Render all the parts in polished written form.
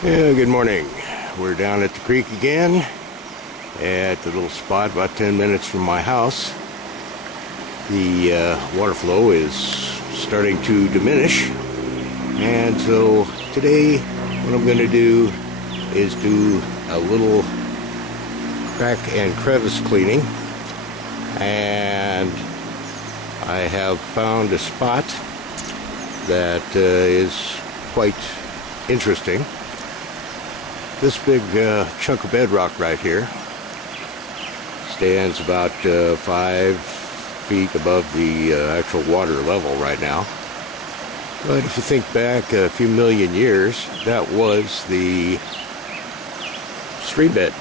Yeah, good morning. We're down at the creek again at the little spot about 10 minutes from my house. The water flow is starting to diminish, and so today what I'm going to do is do a little crack and crevice cleaning, and I have found a spot that is quite interesting. This big chunk of bedrock right here stands about 5 feet above the actual water level right now. But if you think back a few million years, that was the stream bed.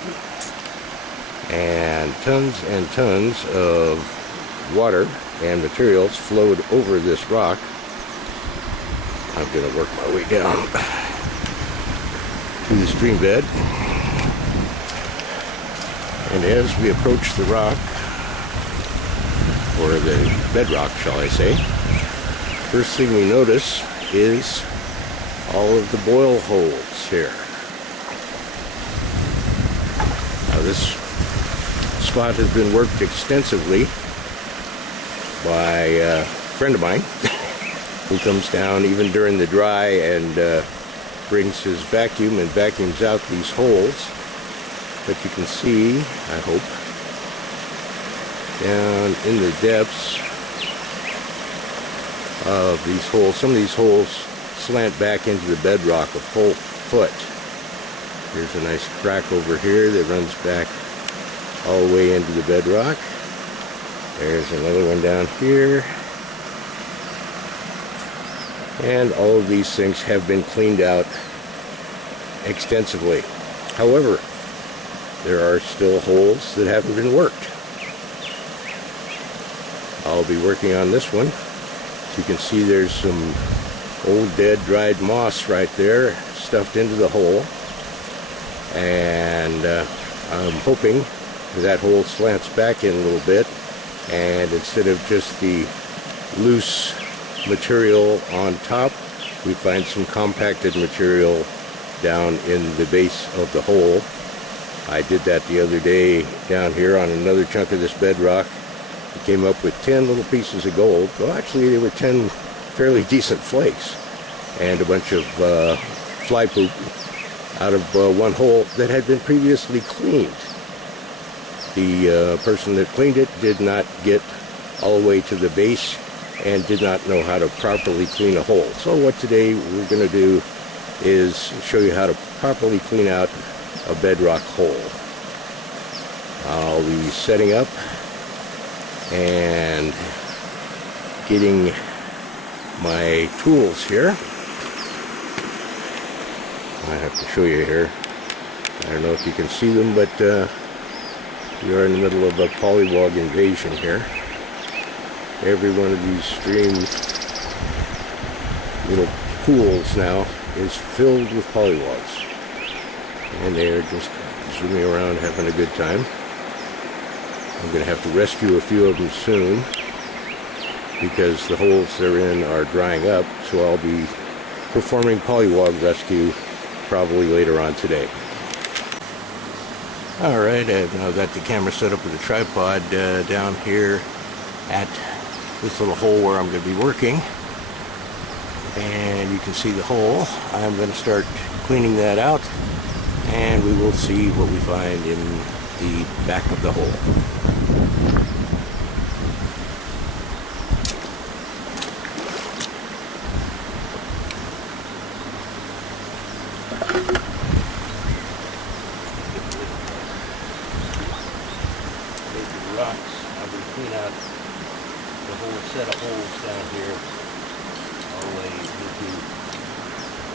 And tons of water and materials flowed over this rock. I'm going to work my way down to the stream bed, and as we approach the rock, or the bedrock shall I say, first thing we notice is all of the boil holes here. Now this spot has been worked extensively by a friend of mine who comes down even during the dry and brings his vacuum and vacuums out these holes. But you can see, I hope, down in the depths of these holes. Some of these holes slant back into the bedrock a full foot. Here's a nice crack over here that runs back all the way into the bedrock. There's another one down here. And all of these things have been cleaned out extensively. However, there are still holes that haven't been worked. I'll be working on this one. You can see there's some old dead dried moss right there stuffed into the hole. And I'm hoping that hole slants back in a little bit, and instead of just the loose material on top, we find some compacted material down in the base of the hole. I did that the other day down here on another chunk of this bedrock. I came up with 10 little pieces of gold. Well, actually they were 10 fairly decent flakes and a bunch of fly poop out of one hole that had been previously cleaned. The person that cleaned it did not get all the way to the base and did not know how to properly clean a hole. So what today we're going to do is show you how to properly clean out a bedrock hole. I'll be setting up and getting my tools here. I have to show you here. I don't know if you can see them, but we are in the middle of a polywog invasion here. Every one of these stream little pools now is filled with polywogs, and they are just zooming around having a good time. I'm going to have to rescue a few of them soon because the holes they're in are drying up, so I'll be performing polywog rescue probably later on today. Alright, I've now got the camera set up with a tripod down here at this little hole where I'm going to be working, and you can see the hole. I'm going to start cleaning that out, and we will see what we find in the back of the hole. Rocks. I'm going to clean out the whole set of holes down here all the way into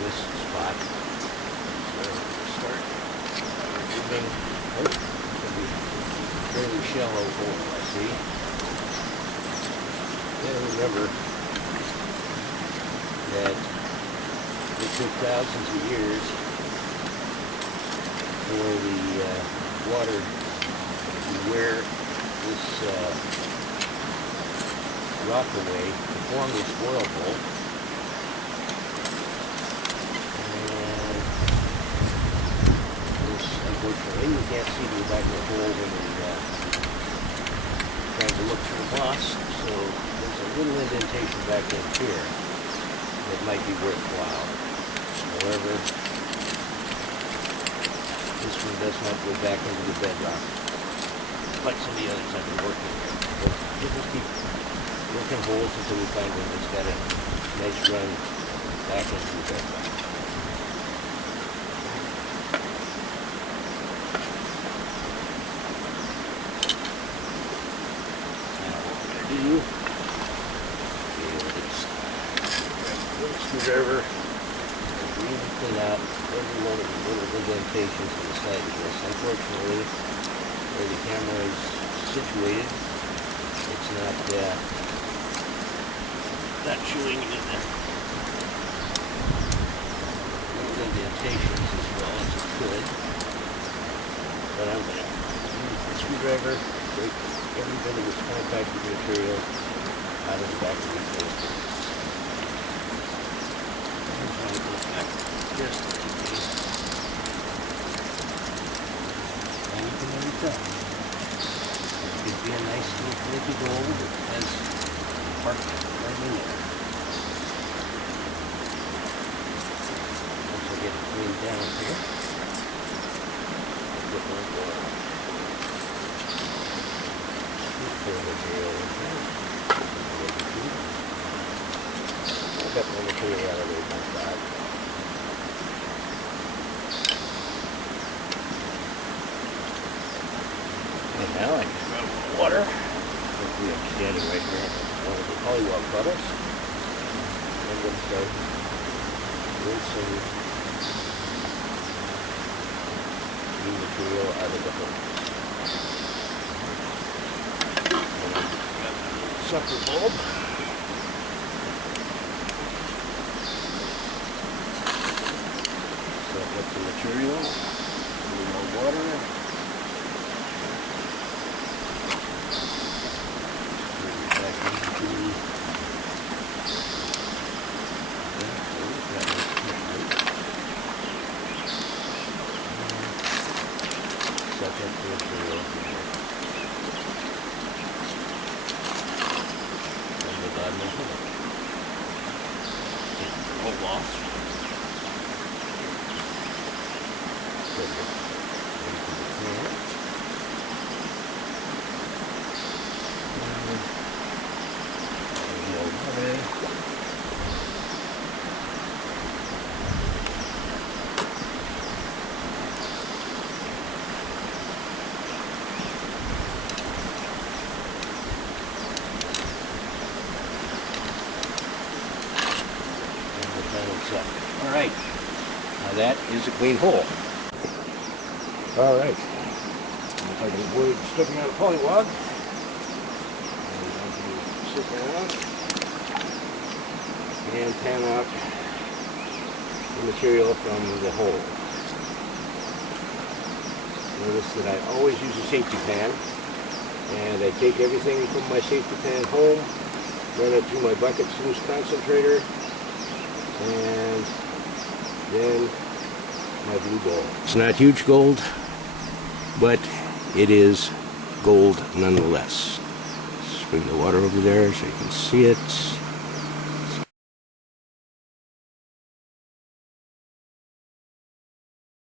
this spot. So we'll start removing. Oh, it's going to be a fairly shallow hole, I see. And remember that it took thousands of years for the water to wear this rock away to form this boil hole. And maybe you can't see the back of the hole when you're trying to look for the moss. So there's a little indentation back in here that might be worthwhile. However, this one does not go back into the bedrock like some of the others I've been working with. But we'll just keep working holes until we find one that's got a nice run back into the bedrock. Now what we're going to do is grab a little screwdriver and really clean out every one of the little indentations on the side of this. Unfortunately, where the camera is situated, it's not showing you the little indentations as well as it could. But I'm going to use the screwdriver to break every bit of this compacted material out of the back of these little things. I'm trying to go back just a little bit. And you can already tell. It could be a nice little flaky gold that has parked right in there. Once I get it cleaned down here, I'll get my water. Pour material in here. I've got my material out of the way like that. And now I can grab a little water. Hopefully I'm standing right here on one of the polywog puddles. I'm going to start rinsing the material out of the hole. And I've got my little sucker bulb. Suck up the material, a little more water. Alright, now that is a clean hole. Alright, if I can avoid sticking out a polywog, I'm going to sit down and pan out the material from the hole. Notice that I always use a safety pan, and I take everything from my safety pan home, run it through my bucket sluice concentrator, and then my blue gold. It's not huge gold, but it is gold nonetheless. Just bring the water over there so you can see it.